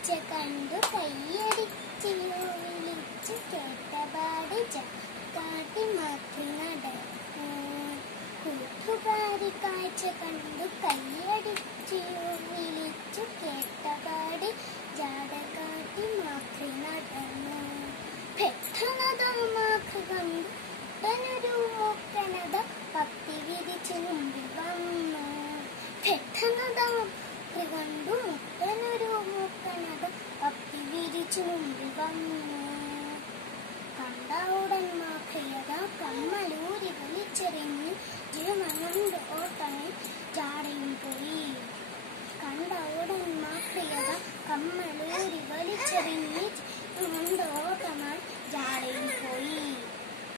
കാഴ്ച കണ്ടു കയ്യടിച്ചു വിളിച്ചു കേട്ടപാട് കാട്ടി മാറ്റി നടന്നു. കൂട്ടുകാരി കാഴ്ച കണ്ടു കയ്യടിച്ചു വിളിച്ചു കേട്ടപാട് ജാട കാട്ടി മാറ്റി നടന്നു. പെട്ടെന്നതാ മാക്ക് കണ്ടു തനൊരു മൂക്കനത പത്തി വിരിച്ചു മുമ്പിൽ വന്നു. പെട്ടെന്നതാ കണ്ടു മുട്ടനൊരു മൂക്കനത പത്തി വിരിച്ചു മുമ്പിൽ വന്നു. കണ്ട ഉടൻ മാക്കയതാ കമ്മലൂരി വലിച്ചെറിഞ്ഞു